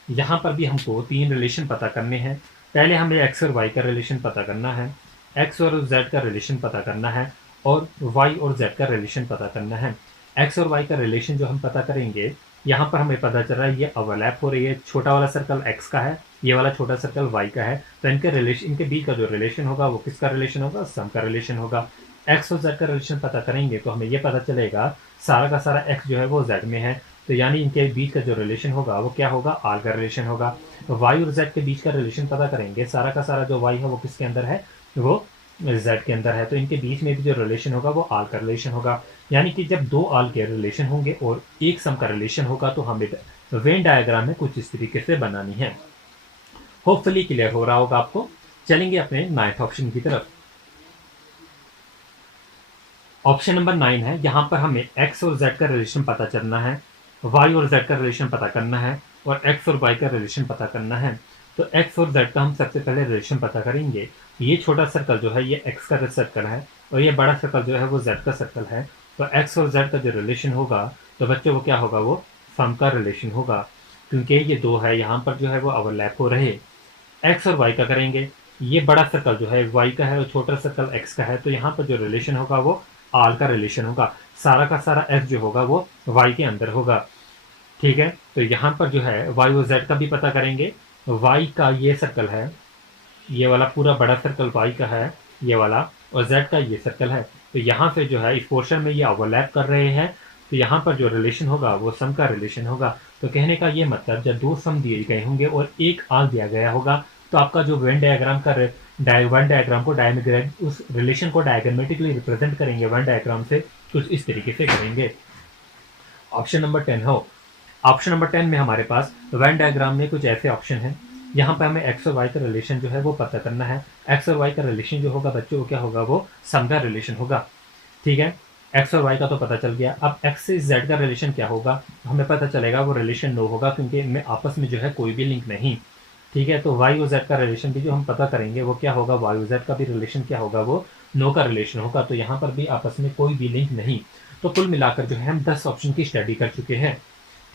यहाँ पर भी हमको 3 रिलेशन पता करने हैं। पहले हमें एक्स और वाई का रिलेशन पता करना है, एक्स और जेड का रिलेशन पता करना है, और वाई और जेड का रिलेशन पता करना है। एक्स और वाई का रिलेशन जो हम पता करेंगे, यहाँ पर हमें पता चल रहा है ये ओवरलैप हो रही है। छोटा वाला सर्कल एक्स का है, ये वाला छोटा सर्कल वाई का है, तो इनके बीच का जो रिलेशन होगा वो किसका रिलेशन होगा, सम का रिलेशन होगा। एक्स और जेड का रिलेशन पता करेंगे तो हमें ये पता चलेगा सारा का सारा एक्स जो है वो जेड में है, तो यानी इनके बीच का जो रिलेशन होगा वो क्या होगा, आर का रिलेशन होगा। वाई और जेड के बीच का रिलेशन पता करेंगे, सारा का सारा जो वाई है वो किसके अंदर है, वो जेड के अंदर है, तो इनके बीच में भी जो रिलेशन होगा वो आल का रिलेशन होगा। यानी कि जब 2 आल के रिलेशन होंगे और एक सम का रिलेशन होगा तो हमें वेन डायग्राम में कुछ इस तरीके से बनानी है। होपफुली क्लियर हो रहा होगा आपको। चलेंगे अपने 9th ऑप्शन की तरफ। ऑप्शन नंबर 9 है, यहाँ पर हमें एक्स और जेड का रिलेशन पता करना है, वाई और जेड का रिलेशन पता करना है, और एक्स और वाई का रिलेशन पता करना है। तो एक्स और जेड का हम सबसे पहले रिलेशन पता करेंगे। ये छोटा सर्कल जो है ये एक्स का सर्कल है, और ये बड़ा सर्कल जो है वो जेड का सर्कल है। तो एक्स और जेड का जो रिलेशन होगा तो बच्चों वो क्या होगा, वो सम का रिलेशन होगा, क्योंकि ये 2 है यहाँ पर जो है वो ओवरलैप हो रहे। एक्स और वाई का करेंगे, ये बड़ा सर्कल जो है वाई का है और छोटा सर्कल एक्स का है, तो यहाँ पर जो रिलेशन होगा वो आल का रिलेशन होगा। सारा का सारा एक्स जो होगा वो वाई के अंदर होगा। ठीक है, तो यहाँ पर जो है वाई और जेड का भी पता करेंगे। वाई का ये सर्कल है, ये वाला पूरा बड़ा सर्कल वाई का है ये वाला, और जेड का ये सर्कल है। तो यहाँ से जो है इस पोर्शन में ये ओवरलैप कर रहे हैं, तो यहाँ पर जो रिलेशन होगा वो सम का रिलेशन होगा। तो कहने का ये मतलब जब 2 सम दिए गए होंगे और एक आल दिया गया होगा तो आपका जो वेन डायग्राम का वन डायग्राम को उस रिलेशन को डायग्रामेटिकली रिप्रेजेंट करेंगे वन डायग्राम से, कुछ इस तरीके से करेंगे। ऑप्शन नंबर 10 हो। ऑप्शन नंबर 10 में हमारे पास वेन डायग्राम में कुछ ऐसे ऑप्शन हैं, यहाँ पर हमें एक्स और वाई का रिलेशन जो है वो पता करना है। एक्स और वाई का रिलेशन जो होगा बच्चों वो क्या होगा, वो सम का रिलेशन होगा। ठीक है, एक्स और वाई का तो पता चल गया। अब एक्स से जेड का रिलेशन क्या होगा, हमें पता चलेगा वो रिलेशन नो होगा, क्योंकि इनमें आपस में जो है कोई भी लिंक नहीं। ठीक है, तो वाई और जेड का रिलेशन भी जो हम पता करेंगे वो क्या होगा, वाई और जेड का भी रिलेशन क्या होगा, वो नो का रिलेशन होगा। तो यहाँ पर भी आपस में कोई भी लिंक नहीं। तो कुल मिलाकर जो है हम 10 ऑप्शन की स्टडी कर चुके हैं।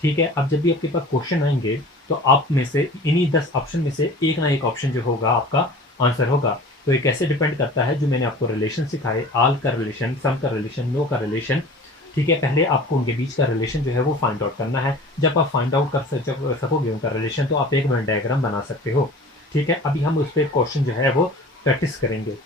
ठीक है, अब जब भी आपके पास क्वेश्चन आएंगे तो आप में से इन्हीं 10 ऑप्शन में से एक ना एक ऑप्शन जो होगा आपका आंसर होगा। तो ये कैसे डिपेंड करता है, जो मैंने आपको रिलेशन सिखाए, आल का रिलेशन, सम का रिलेशन, नो का रिलेशन। ठीक है, पहले आपको उनके बीच का रिलेशन जो है वो फाइंड आउट करना है। जब आप फाइंड आउट कर सकोगे उनका रिलेशन तो आप एक वेन डायग्राम बना सकते हो। ठीक है, अभी हम उस पर क्वेश्चन जो है वो प्रैक्टिस करेंगे।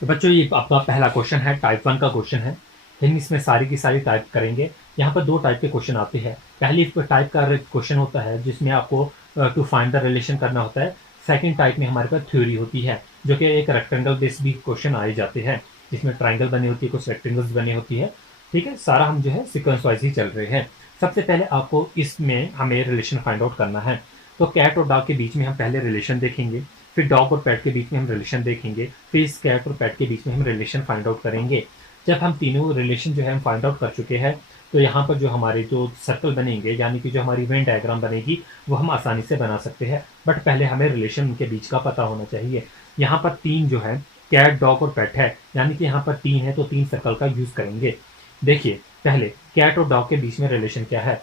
तो बच्चों ये आपका पहला क्वेश्चन है, टाइप 1 का क्वेश्चन है। हम इसमें सारी की सारी टाइप करेंगे। यहाँ पर 2 टाइप के क्वेश्चन आते हैं। पहली टाइप का क्वेश्चन होता है जिसमें आपको टू फाइंड द रिलेशन करना होता है। सेकंड टाइप में हमारे पास थ्योरी होती है, जो कि एक रेक्टेंगल बेस्ड भी क्वेश्चन आए जाते हैं, जिसमें ट्राइंगल बनी होती है, कुछ रेक्टेंगल्स बनी होती है। ठीक है, सारा हम जो है सिक्वेंस वाइज ही चल रहे हैं। सबसे पहले आपको इसमें हमें रिलेशन फाइंड आउट करना है। तो कैट और डॉग के बीच में हम पहले रिलेशन देखेंगे, फिर डॉग और पैट के बीच में हम रिलेशन देखेंगे, फिर इस कैट और पैट के बीच में हम रिलेशन फाइंड आउट करेंगे। जब हम तीनों रिलेशन जो है हम फाइंड आउट कर चुके हैं तो यहाँ पर जो हमारे जो सर्कल बनेंगे, यानी कि जो हमारी वेन डायग्राम बनेगी, वो हम आसानी से बना सकते हैं। बट पहले हमें रिलेशन उनके बीच का पता होना चाहिए। यहाँ पर 3 जो है कैट, डॉग और पेट है, यानी कि यहाँ पर 3 है तो 3 सर्कल का यूज करेंगे। देखिए, पहले कैट और डॉग के बीच में रिलेशन क्या है,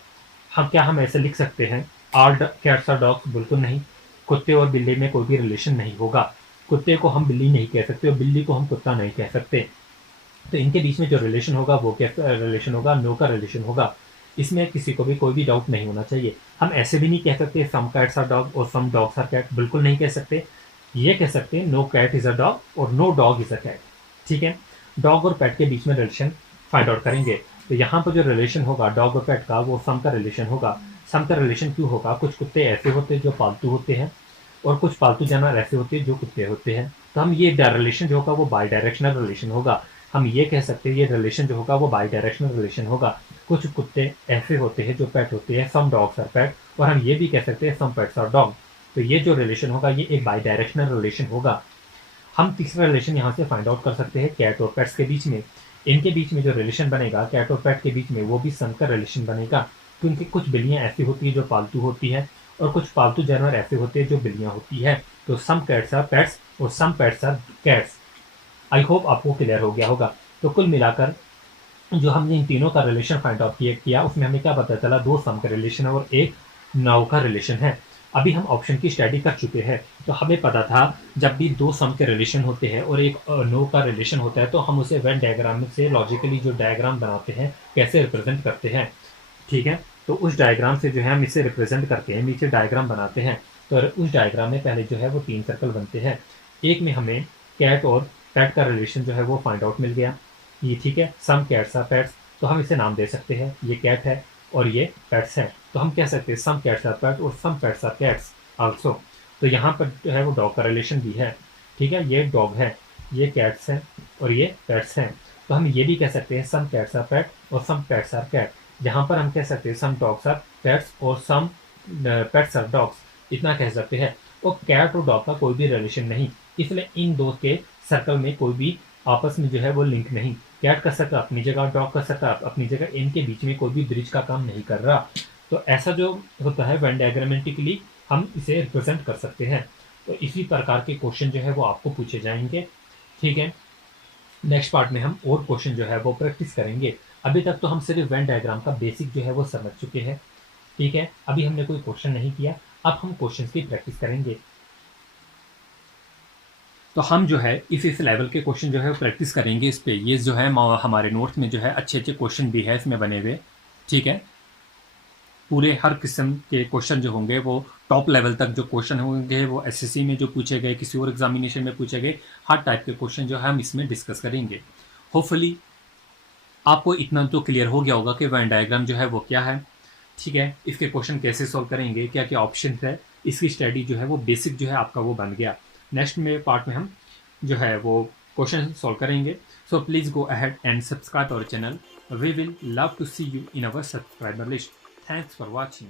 हम ऐसे लिख सकते हैं ऑल कैट्स आर डॉग्स? बिल्कुल नहीं। कुत्ते और बिल्ली में कोई भी रिलेशन नहीं होगा। कुत्ते को हम बिल्ली नहीं कह सकते और बिल्ली को हम कुत्ता नहीं कह सकते। तो इनके बीच में जो रिलेशन होगा वो क्या रिलेशन होगा, नो का रिलेशन होगा। इसमें किसी को भी कोई भी डाउट नहीं होना चाहिए। हम ऐसे भी नहीं कह सकते सम कैट्स आर डॉग और सम डॉग्स आर कैट, बिल्कुल नहीं कह सकते। ये कह सकते हैं no cat is a dog और no dog is a cat. ठीक है, डॉग और पेट के बीच में रिलेशन फाइंड आउट करेंगे। तो यहाँ पर जो रिलेशन होगा डॉग और पेट का वो सम का रिलेशन होगा। सम का रिलेशन क्यों होगा? कुछ कुत्ते ऐसे होते हैं जो पालतू होते हैं और कुछ पालतू जानवर ऐसे होते हैं जो कुत्ते होते हैं। तो हम ये रिलेशन जो होगा वो बाई डायरेक्शनल रिलेशन होगा। हम ये कह सकते हैं ये रिलेशन जो होगा वो बाई डायरेक्शनल रिलेशन होगा। कुछ कुत्ते ऐसे होते हैं जो पेट होते हैं, सम डॉग्स आर पेट, और हम ये भी कह सकते हैं सम पेट्स आर डॉग। तो ये जो रिलेशन होगा ये एक बाई डायरेक्शनल रिलेशन होगा। हम तीसरा रिलेशन यहाँ से फाइंड आउट कर सकते हैं कैट और पेट्स के बीच में। इनके बीच में जो रिलेशन बनेगा कैट और पेट के बीच में, वो भी सन का रिलेशन बनेगा, क्योंकि कुछ बिल्लियाँ ऐसी होती है जो पालतू होती है और कुछ पालतू जानवर ऐसे होते हैं जो बिल्लियाँ होती है। तो सम कैट्स आर पेट्स और some pets are cats. I hope आपको क्लियर हो गया होगा। तो कुल मिलाकर जो हमने इन तीनों का रिलेशन फाइंड आउट किया उसमें हमें क्या पता चला? 2 सम का रिलेशन है और 1 नाउ का रिलेशन है। अभी हम ऑप्शन की स्टडी कर चुके हैं, तो हमें पता था जब भी 2 सम के रिलेशन होते हैं और एक नो का रिलेशन होता है तो हम उसे वेन डायग्राम से लॉजिकली जो डायग्राम बनाते हैं कैसे रिप्रेजेंट करते हैं। ठीक है, तो उस डायग्राम से जो है हम इसे रिप्रेजेंट करते हैं, नीचे डायग्राम बनाते हैं। तो उस डायग्राम में पहले जो है वो 3 सर्कल बनते हैं। एक में हमें कैट और पेट का रिलेशन जो है वो फाइंड आउट मिल गया। ये ठीक है, सम कैट्स आर पेट्स, तो हम इसे नाम दे सकते हैं, ये कैट है और ये पेट्स है। तो हम कह सकते हैं सम कैट्स आर पेट और some pets are cats also. तो यहाँ पर जो है वो डॉग का रिलेशन भी है। ठीक है, ये डॉग है, ये कैट्स है और ये पेट्स हैं। तो हम ये भी कह सकते हैं सम कैट्स आर पेट और सम पेट्स आर कैट। जहाँ पर हम कह सकते हैं सम डॉग्स आर पेट्स और सम पेट्स आर डॉग्स, इतना कह सकते हैं। और कैट और डॉग का कोई भी रिलेशन नहीं, इसलिए इन दो के सर्कल में कोई भी आपस में जो है वो लिंक नहीं। कैट का सर्कल अपनी जगह, डॉग का सर्कल अपनी जगह, इनके बीच में कोई भी ब्रिज का काम नहीं कर रहा। तो ऐसा जो होता है वेन डायग्रामेटिकली हम इसे रिप्रेजेंट कर सकते हैं। तो इसी प्रकार के क्वेश्चन जो है वो आपको पूछे जाएंगे। ठीक है, नेक्स्ट पार्ट में हम और क्वेश्चन जो है वो प्रैक्टिस करेंगे। अभी तक तो हम सिर्फ वेन डायग्राम का बेसिक जो है वो समझ चुके हैं। ठीक है, अभी हमने कोई क्वेश्चन नहीं किया, अब हम क्वेश्चन की प्रैक्टिस करेंगे। तो हम जो है इस लेवल के क्वेश्चन जो है प्रैक्टिस करेंगे इस पे। ये जो है हमारे नोट्स में जो है अच्छे अच्छे क्वेश्चन भी है इसमें बने हुए। ठीक है, पूरे हर किस्म के क्वेश्चन जो होंगे वो टॉप लेवल तक जो क्वेश्चन होंगे वो एसएससी में जो पूछे गए, किसी और एग्जामिनेशन में पूछे गए, हर टाइप के क्वेश्चन जो है हम इसमें डिस्कस करेंगे। होपफुली आपको इतना तो क्लियर हो गया होगा कि वेन डायग्राम जो है वो क्या है। ठीक है, इसके क्वेश्चन कैसे सॉल्व करेंगे, क्या क्या ऑप्शन है, इसकी स्टडी जो है वो बेसिक जो है आपका वो बन गया। नेक्स्ट में पार्ट में हम जो है वो क्वेश्चन सॉल्व करेंगे। So please go ahead and subscribe our channel. We will love to see you in our subscriber list. Thanks for watching.